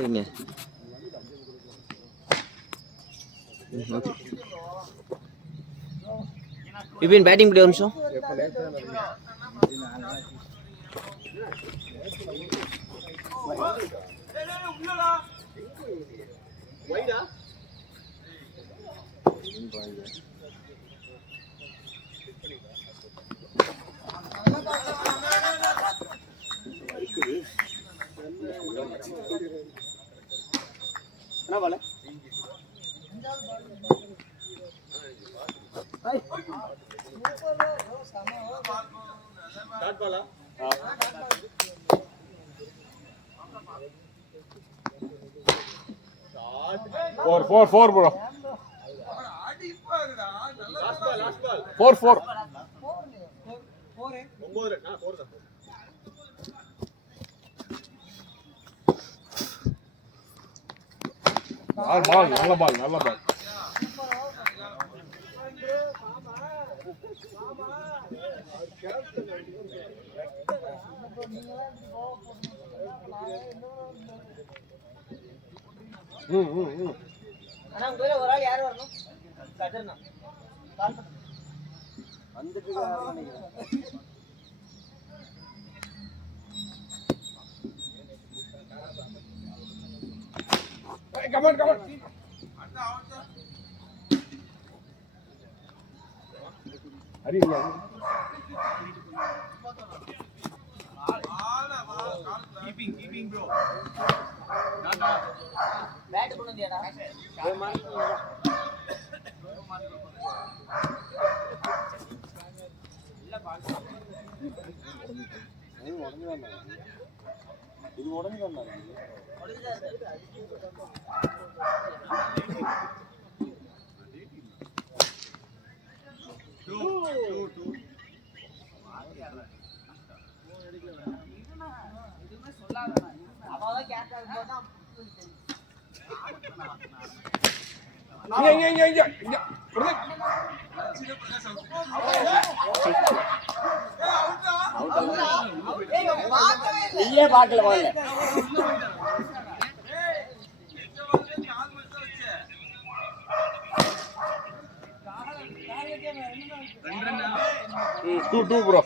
சரிங்க. விபின் பேட்டிங் பண்ணி ஒரு நிமிஷம். என்ன பால? டாட் பாலா? four bro. Last ball. 4 ball, நல்ல ball. அண்ணா உங்க பேர்ல ஒரு ஆள் யார் வரணும்? கஜர்னா கால் பண்ணு. வந்துட்டு நினைக்கிறேன். Come on. Hari இல்ல. Keeping bro. பேட் கொண்டு வந்தியாடா? இல்ல பால். இது உடஞ்சுதானே? ஒடிஞ்சா அவாதான் கேட்ச் ஆகும்போது தான் இங்க. நீயே பாக்கல போல. Two bro.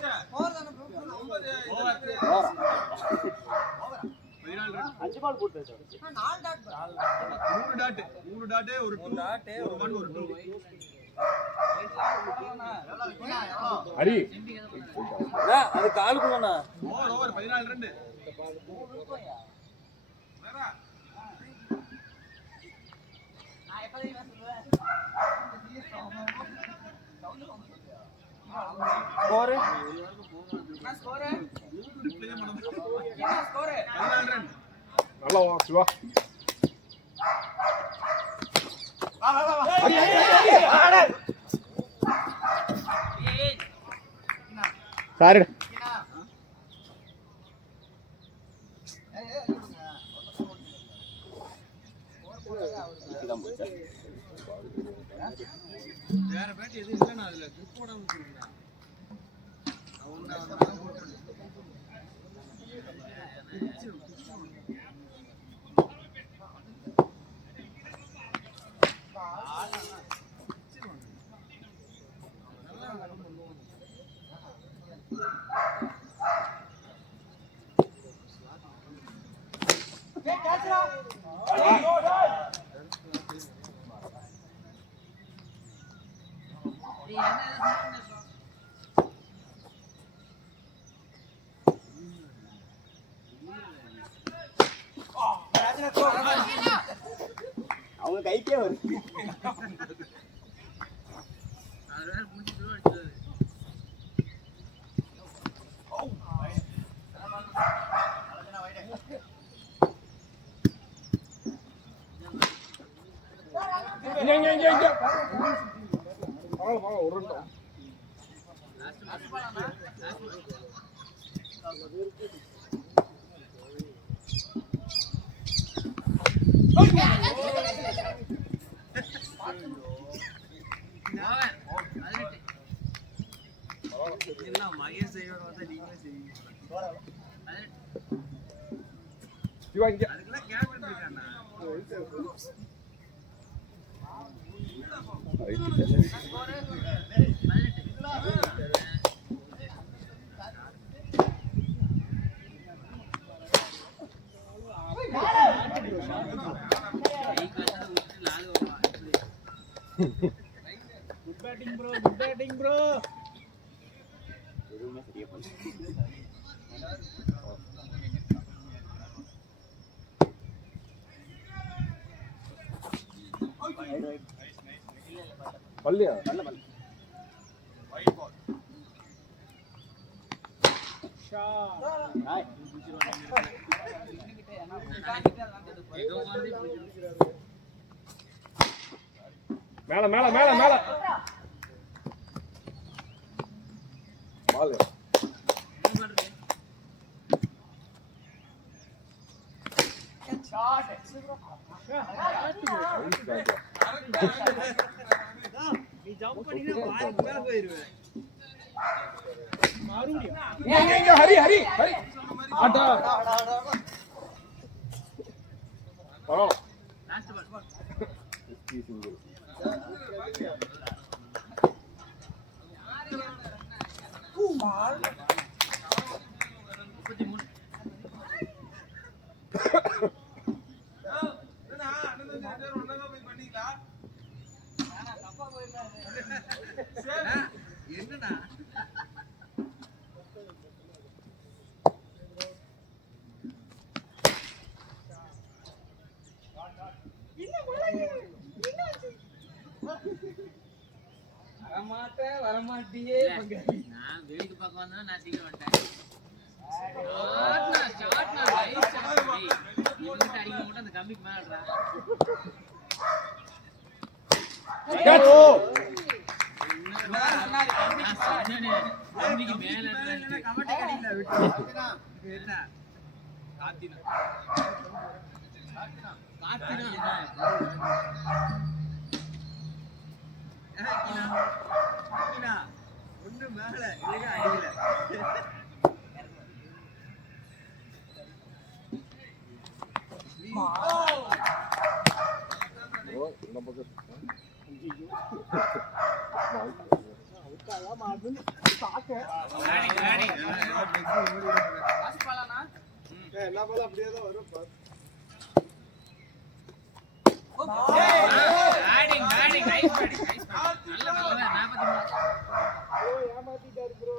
5 பால் போட்டுச்சு. 4 டாட். 3 டாட் ஒரு 2 டாட் ஒரு 1 ஒரு 2. ஹரி. அது காலுக்குள்ளனா. Over 14 run. நான் எப்பவே சொல்றேன். ஸ்கோர் என்ன ஸ்கோர்? என்ன ஸ்கோர்? 14 ரன். நல்லா வா சிவா. சாரி. வேற பேட் எது இல்லனா அதுல கிரிப் போடாம வச்சிருக்கீங்க. அவங்க கைக்கே வருது. அது வேற புடிச்சிட்டு அடிச்சது. இங்க. பால் ஒரு ரன். மகேஷ் செய்வோட வந்து நீங்களே செய்வீங்க. சிவா இங்க. அதுக்குள்ள கேப்டன் இருக்காங்க. Good batting bro, good batting bro. எதுவுமே சரியா பண்ணல. பல்லியா நல்ல பல். ஷாட். மேல மேல மேல மேல பால் நீ ஜம்ப் பண்ணினா பால் மேல போயிடுவே. மறுபடியும் இங்க ஹரி ஹரி ஹரி ஆட்டா பரவாயில்ல லாஸ்ட் பால். சிங்கிள் என்னடா வரமாட்டியே. நான் வேடிக்கை பார்க்க வந்தா நான் சீக்கிரம் வந்துட்டேன். ஷாட்னா ரைட் ஷாட். இவங்க அடிக்க மட்டும் அந்த கம்பிக்கு மேலடா. கம்பிக்கு மேல கபடி கடியில விட்டு என்ன காத்தினா ஒண்ணு மேல இல்லையா அடியில இந்த பக்கம் எல்லா பாலும் அப்படியே தான் வரும். ஏமாத்திட்டாரு ப்ரோ.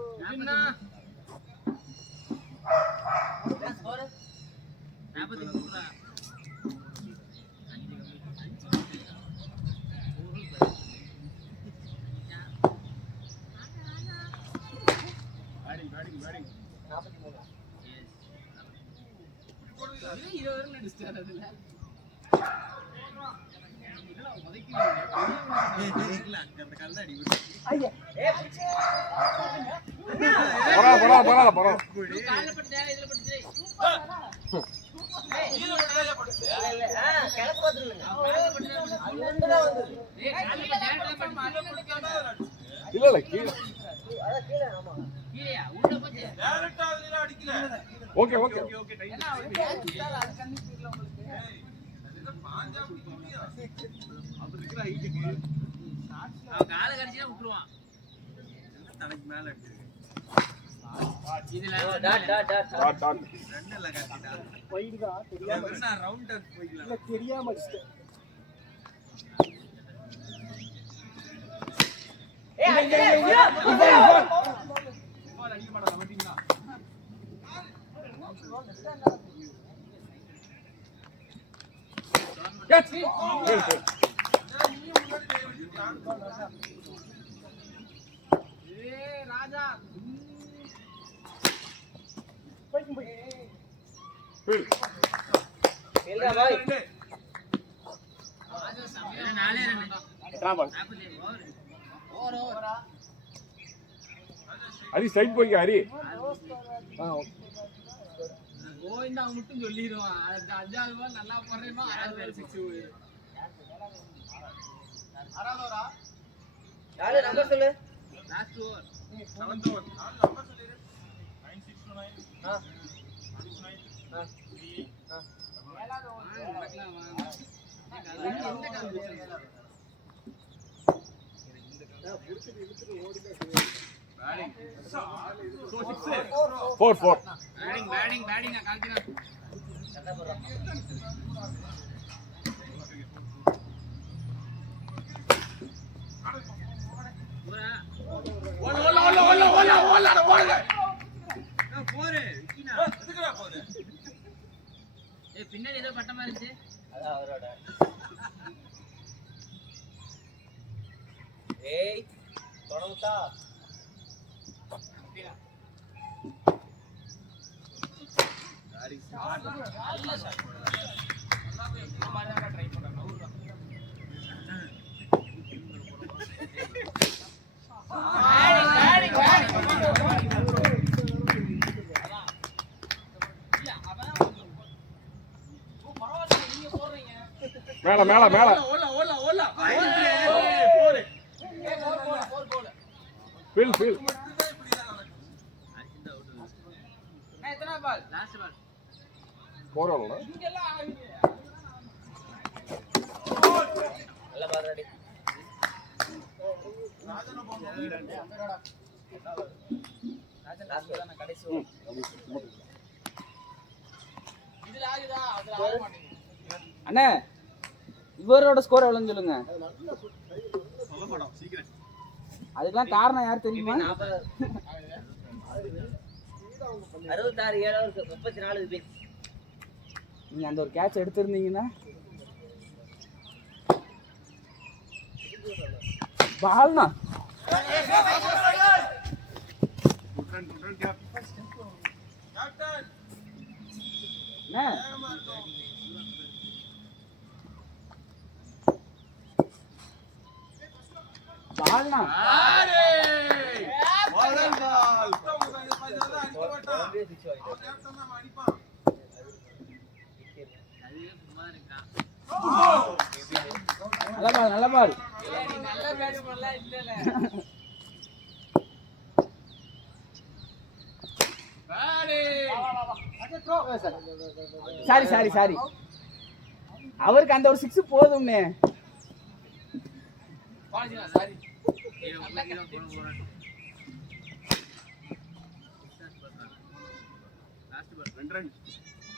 இல்ல கீழே ஓகே ஓகே கால கடிச்சா விட்டுருவான் தலைக்கு மேல இதுல dot dot dot dot dot ரெண்டுல கட்டிட்டா போயிடுதா தெரியாம நான் ரவுண்ட் அவுட் போய்க்கலாம் இல்ல தெரியாம அடிச்சிட்டேன். ராஜா இல்லடா பாய். நாலே ரன் ஓவர் ஹரி சைட் போய்க்க ஹரி கோவிந்தா மட்டும் சொல்லிடுவான் அஞ்சாவது பால் நல்லா போடுறேமா ஆறாவது பால் சிக்ஸ் யாரு நம்பர் சொல்லு. Last over 7th over. நாலு நம்பர் சொல்லிரு. 9629 ஆ ஆ 3 ஏழாவது ஓவர் ஃபோர் ஃபோர் பேட்டிங் நான் கால்த்தினா பின்னாடி ஏதோ பட்ட மாதிரி இருந்துச்சு. அதான் அவரோட. ஏய் தொடங்குதா மேல மேல மேல ஃபீல் ஃபீல் எத்தனை பால் லாஸ்ட் பால் போறோம்ல நல்ல பால் ரெடி கடைசி இதுல ஆகுதா அதுல ஆக மாட்டேங்குது. அண்ணே இவரோட ஸ்கோர் எவ்வளவுன்னு சொல்லுங்க. அதுக்கெல்லாம் காரணம் யார் தெரியுமா? 66 7 34 பேர். நீங்க அந்த ஒரு கேட்ச் எடுத்திருந்தீங்கன்னா பால்னா பால்னா நல்ல பால் நல்ல பால். நல்ல பேட் பண்ணல இல்லல. சாரி சாரி சாரி அவருக்கு அந்த ஒரு 6 போதும்னே. பாலிஜினா சாரி.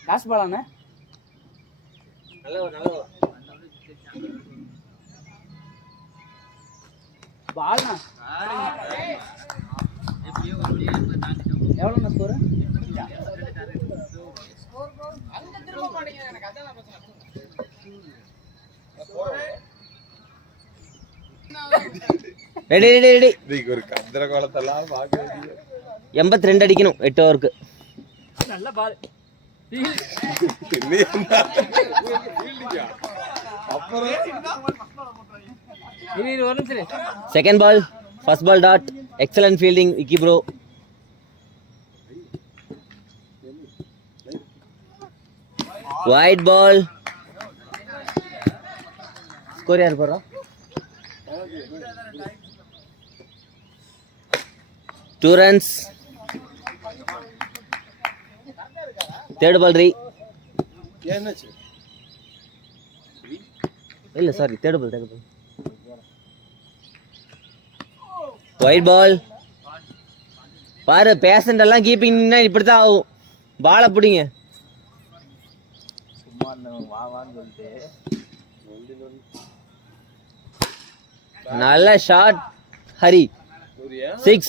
லாஸ்ட் பால் அண்ணே நல்ல பால்னா எவ்வளோண்ணா ஸ்கோரு? அங்க திரும்ப மாட்டேங்குது எனக்கு அதான் பிரச்சனை. Ready ready ready. இதுக்கு ஒரு கந்தர கோலத்தெல்லாம் பார்க்க வேண்டிய 82 அடிக்கணும் 8 ஓவருக்கு. நல்ல பால். அப்புறம் இது ஒரு நிமிஷம். Second ball first ball dot. Excellent fielding Vicky bro. Wide ball. Score யார் போடுறா? 2 runs. தேர்ட் பால் ரீ. என்னாச்சு? இல்ல sorry third ball wide ball. பாரு பேசண்ட் எல்லாம் கீப்பிங்னா இப்படித்தான் ஆகும். பாலை பிடிங்க. நல்ல ஷாட் ஹரி. 6.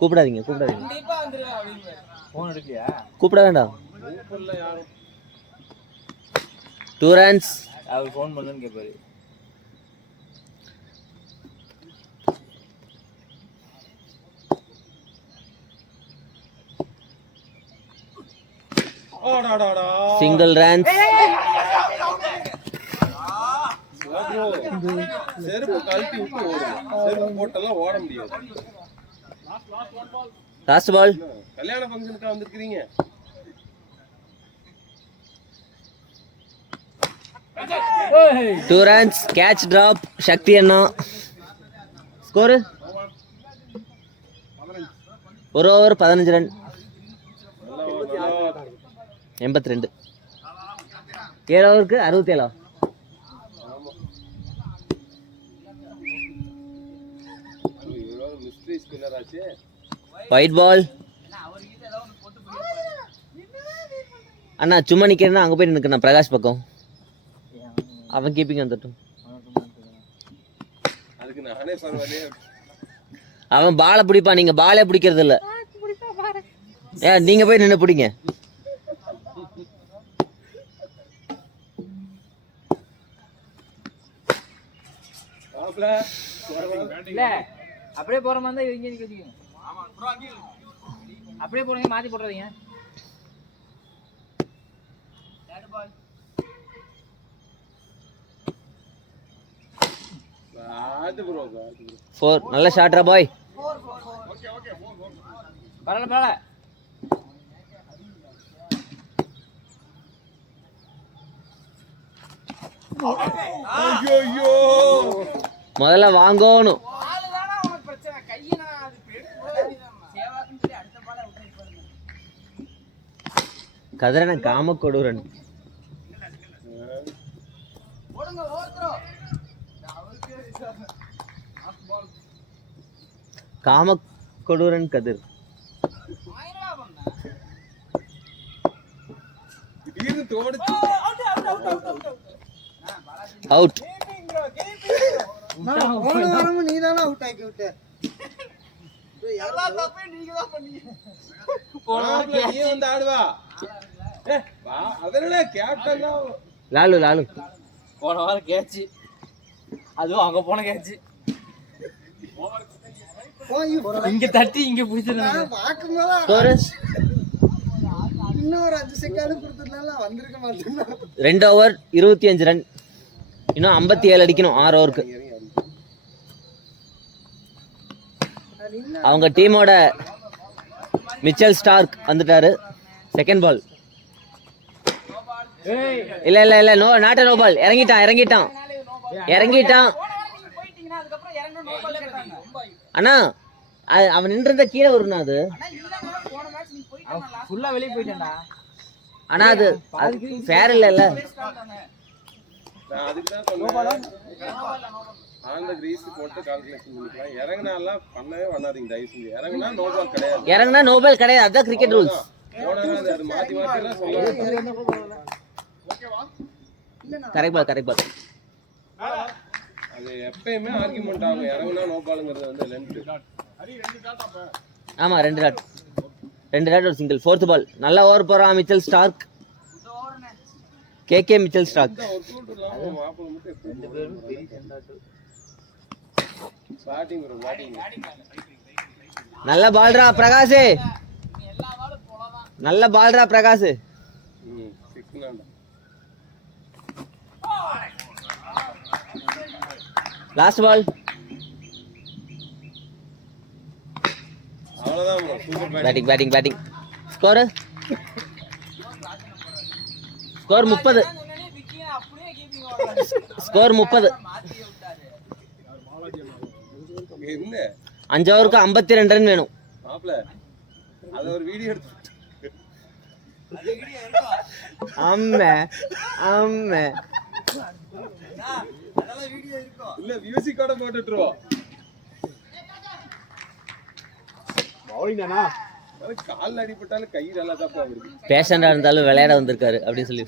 கூப்பிடாதீங்க கண்டிப்பா வந்துருவா அப்படிங்க. கூப்பிட வேண்டாம். 2 runs. அவர் ஃபோன் பண்ணுன்னு கேட்பாரு. Single runs. செருப்பு கழட்டி விட்டு ஓடும். செருப்பு போட்டெல்லாம் ஓட முடியாது. Last ball. கல்யாண ஃபங்க்ஷனுக்கு வந்திருக்கீங்க. Two runs. Catch drop Sakthi அண்ணா. Score 1 over 15 run. 82. 7 ஓவருக்கு 67. மிஸ்ட்ரி ஸ்பின்னர் ஆச்சு. White ball. அண்ணா சும்மா நிக்கிறேன்னா அங்க போய் நிற்கணும் பிரகாஷ் பக்கம். அவன் கீப்பிங் வந்துட்டும். அதுக்கு நானே பரவாயில்லையே. அவன் பாலை பிடிப்பான், நீங்க பாலே பிடிக்கிறது இல்ல. ஏன் நீங்க போய் நின்று பிடிங்க. இல்ல அப்படியே போற மாதிரி தான் இங்க நிக்க வச்சுக்கோங்க. அப்படியே போடுங்க, மாத்தி போடுறீங்க. ஃபோர். நல்ல ஷாட்ரா பாய். பரவாயில்ல பரவாயில்ல. ஐயோ முதல்ல வாங்கணும். கதிரன காம கொடூரன். காம கொடூரன் கதிர். அவுட். நீதானே அவுட் ஆக்கி விட்ட. லாலு லாலு போன வாரம் கேட்ச், அதுவும் அங்க போன கேட்ச். இங்க தட்டி இங்க பிடிச்சிருந்தாங்க. இன்னொரு 5 செகண்ட் கொடுத்ததுனால வந்திருக்க மாட்டேன். 2 ஓவர் 25 ரன். இன்னும் 57 அடிக்கணும் 6 ஓவருக்கு. அவங்க டீமோட மிச்சல் ஸ்டார்க் வந்துட்டாரு. Second ball. இல்ல இல்ல இல்ல, நோ நாட் நோ பால். இறங்கிட்டான். அண்ணா அவன் நின்றுந்த கீழே வரும்னா அது. ஃபுல்லா வெளிய போயிட்டான்டா. ஆனா அது ஃபேர் இல்ல. அதுக்கு தான் சொன்னேன். அந்த கிரீஸ் போட்டு கால்குலேஷன் பண்ணிக்கலாம். இறங்கினாலாம் பண்ணவே பண்ணாதீங்க தயவு செஞ்சு. இறங்கினா நோ பால் கிடையாது. இறங்கினா நோ பால் கிடையாது. அதான் கிரிக்கெட் ரூல்ஸ். அது மாத்தி எல்லாம் சொல்லுவாங்க. கரெக்ட் பால். அது எப்பயுமே ஆர்குமெண்ட் ஆகும். இறங்கினா நோ பால்ங்கிறது வந்து லென்த். ஆமா 2 டாட் ஒரு சிங்கிள். ஃபோர்த் பால். நல்லா ஓவர் போறான் Mitchell Starc. KK Mitchell Starc. நல்ல பால்ரா Prakash. Last ball. Batting. Score 30. Score 30. 5 ஓவருக்கு 52 ரன் வேணும். ஒரு வீடியோ எடுத்து இல்ல மியூசிக்கோட போட்டுட்டுருவோம். கால் அடிபட்டாலும் கை நல்லா தான் பேஷண்டா இருந்தாலும் விளையாட வந்திருக்காரு அப்படின்னு சொல்லி.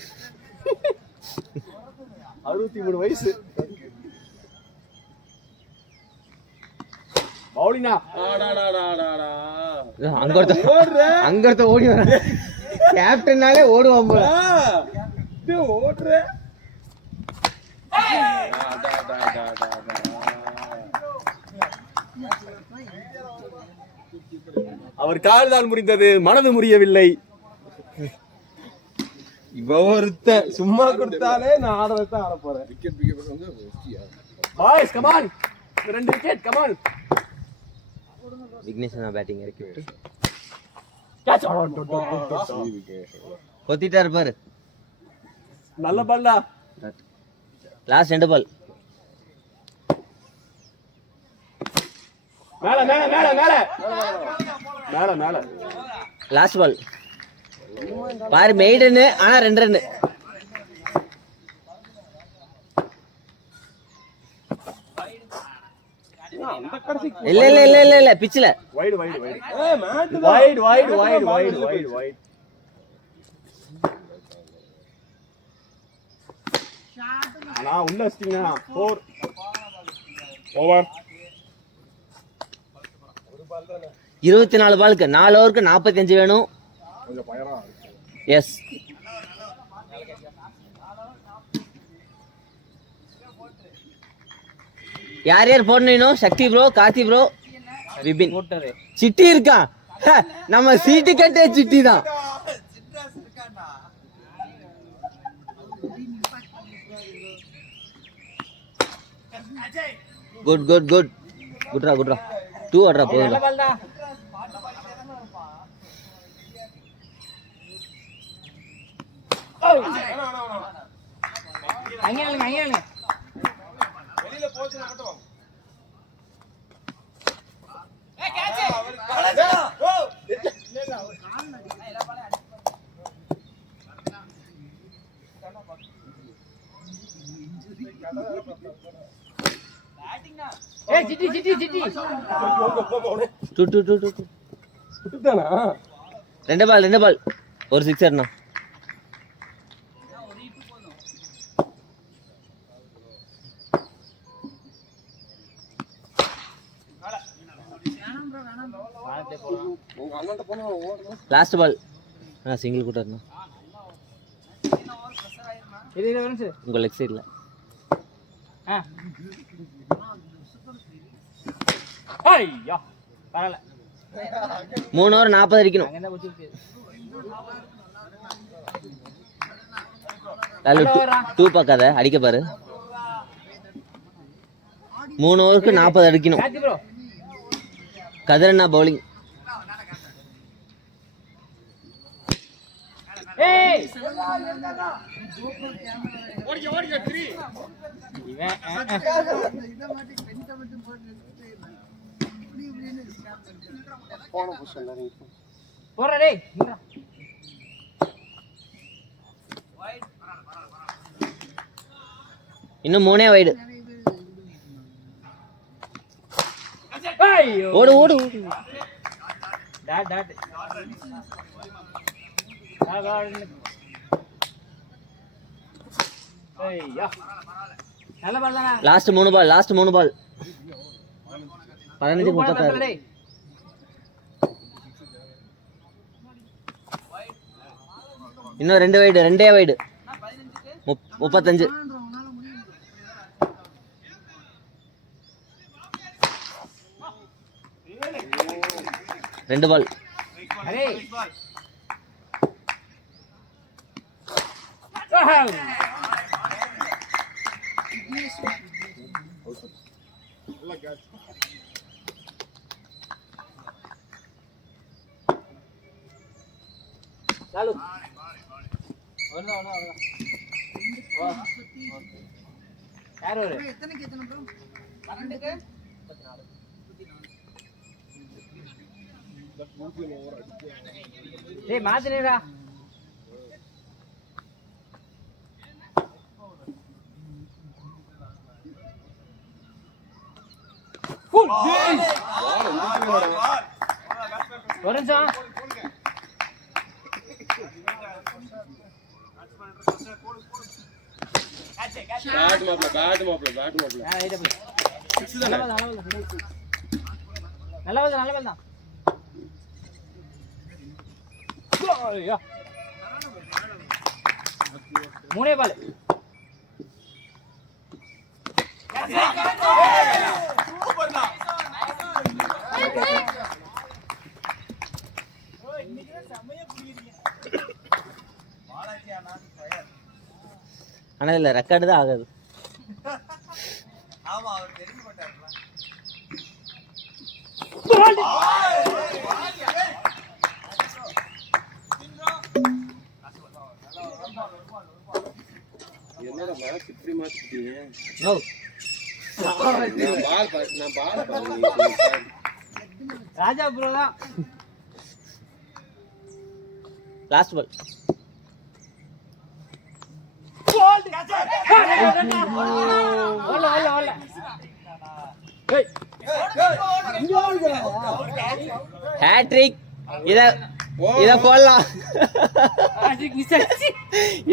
63 வயசு. அங்க ஓடி வர கேப்டன்னாலே ஓடுவான் போல. ஓடுற அவர் கால் தான் முடிந்தது, மனது முடியவில்லை. இவ ஒருத்த சும்மா கொடுத்தாலே நான் ஆடுறதான் ஆட போறேன். Boys come on, 2 wicket come on. Vignesh batting இறக்கி விட்டு கேட்ச் கொத்திட்டாரு பாரு. நல்ல பால்டா. லாஸ்ட் 2 பால். மேல லாஸ்ட் பால் பாரு. மெய்டனு ஆனா 2 ரன். அந்த இல்ல இல்ல இல்ல இல்ல இல்ல பிச்சில wide wide wide mate wide wide wide wide wide wide நான் உள்ள வச்சிட்டீங்கன்னா 4 ஓவர் 24 பாலுக்கு 4 ஓவருக்கு 45 வேணும். கொஞ்சம் பயரா எஸ் யார் யார் போடணும்? Sakthi bro, Karthi bro, Vipin. சிட்டி இருக்கான். நம்ம சீட்டு கட்டே சிட்டி தான். குட் குட் குட் குட்ரா குட்ரா 2 ஆடுறா போதும். வெளியில போச்சுனா மட்டும் வாங்க. ரெண்டு பால் ஒரு சிக்ஸர்ண்ணா. Last ball single கூட்டர்ண்ணா. உங்க லெக் சைட்ல 3 ஓவர் 40 அடிக்கணும். டூ பார்க்காத, அடிக்க பாரு. 3 ஓவருக்கு 40 அடிக்கணும். கதிரண்ணா பவுலிங். இன்னும் 3 வைடு. ஓடு ஓடு லாஸ்ட் 3 பால் 15-36. இன்னும் 2 வைடு, 2 வைடு 35. ரெண்டு பால். चालू यार रे எத்தனை ப்ரோ 12க்கு 14 டேய் மாத்துறேடா. ஃபுல் வரஞ்சா பேட் மாப்ள நல்ல தான். மூணே பால். ஆனா இல்ல ரெக்கார்டு தான் ஆகாது. ஆமா அவர் தெரிஞ்சு போட்டாருல. என்னடா மேட்ச் இப்படி மாத்திட்டீங்க? நோ நான் பால் ராஜா ப்ரோ தான் லாஸ்ட் பால். ஓல ஹேட்ரிக். இத போடலாம்,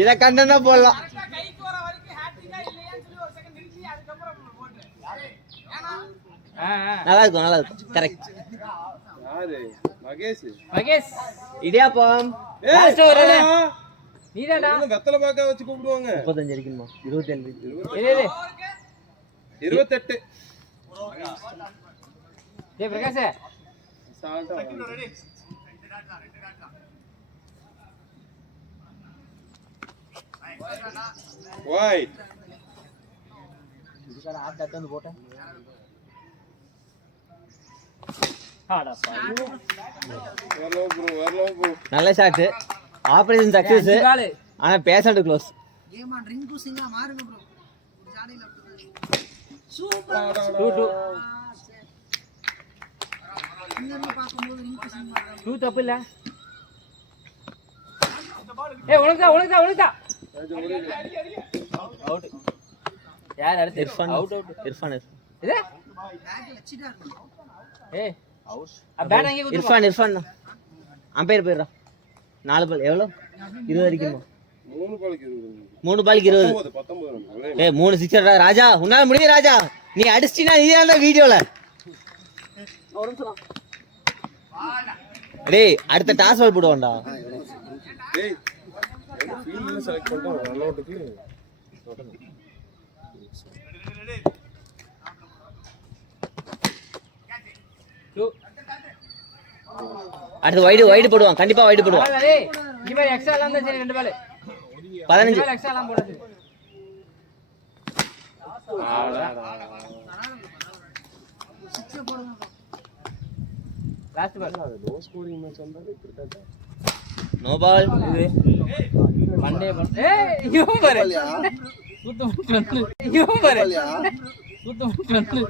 இத கண்டனா போடலாம். கைக்கு வர வரைக்கும் ஹேட்ரிக்கா இல்லையான்னு சொல்லி ஒரு செகண்ட் நிறுத்தி அதுக்கப்புறம் போட்டு. நல்லா இருக்கும், நல்லா இருக்கும். கரெக்ட். யாரு? மகேஷ். மகேஷ் இடியாப்பம். லாஸ்ட் ஒரு நீதாடா. என்ன வெத்தலை பாக்க வச்சு கூப்பிடுவாங்க? 35 அடிக்கணுமா? 27. ஏய் 28. டேய் பிரகாஷ் சால்ட்டா ஒயிட். இதுக்கார ஆட் ஆட் வந்து போட்டேன். ஆடா பாரு. வரலோ ப்ரோ. நல்ல ஷாட். Operation success. கால் ஆனா பேஷண்ட் க்ளோஸ். ஏமா ரிங்கு சிங்கா மாறுங்க ப்ரோ ஜாடையில சூப்பர் 2 இங்க இருந்து பாக்கும்போது ரிங்கு சிங் மாறுறாங்க 2 தப்பு இல்ல. ஏய் உனக்குதா அவுட். யார் அடுத்து? இர்ஃபான். அவுட். இர்ஃபான். இது பேட் வச்சிட்டா இருக்கு ஏய் அவுட். பேட் அங்கே குத்து. இர்ஃபான் அம்பையர் போயிடுறா. 4 பால் எவ்வளோ? 20 அடிக்குமா? 3 பாலுக்கு 20. 3 பாலுக்கு 20. 19. ஏய் 3 சிக்ஸர் ராஜா. உன்னால முடியும் ராஜா. நீ அடிச்சினா நீ தான் வீடியோல. டேய் அடுத்த டாஸ் பால் போடுவான்டா. டேய் ஃபீல்ட்ல செலக்ட் பண்ணிட்டோம் ரன் அவுட்க்கு. அடுத்து வைடு போடுவான். கண்டிப்பா வைடு போடுவான். டேய் இவ எக்ஸ்ட்ரா எல்லாம் தான் சரி 2 பால் 15. எக்ஸ்ட்ரா எல்லாம் போடுது. Last ball low scoring match வந்தாலே இப்படிதான். No ball. மண்டே பால். ஏய் இவன் பாரு. குத்து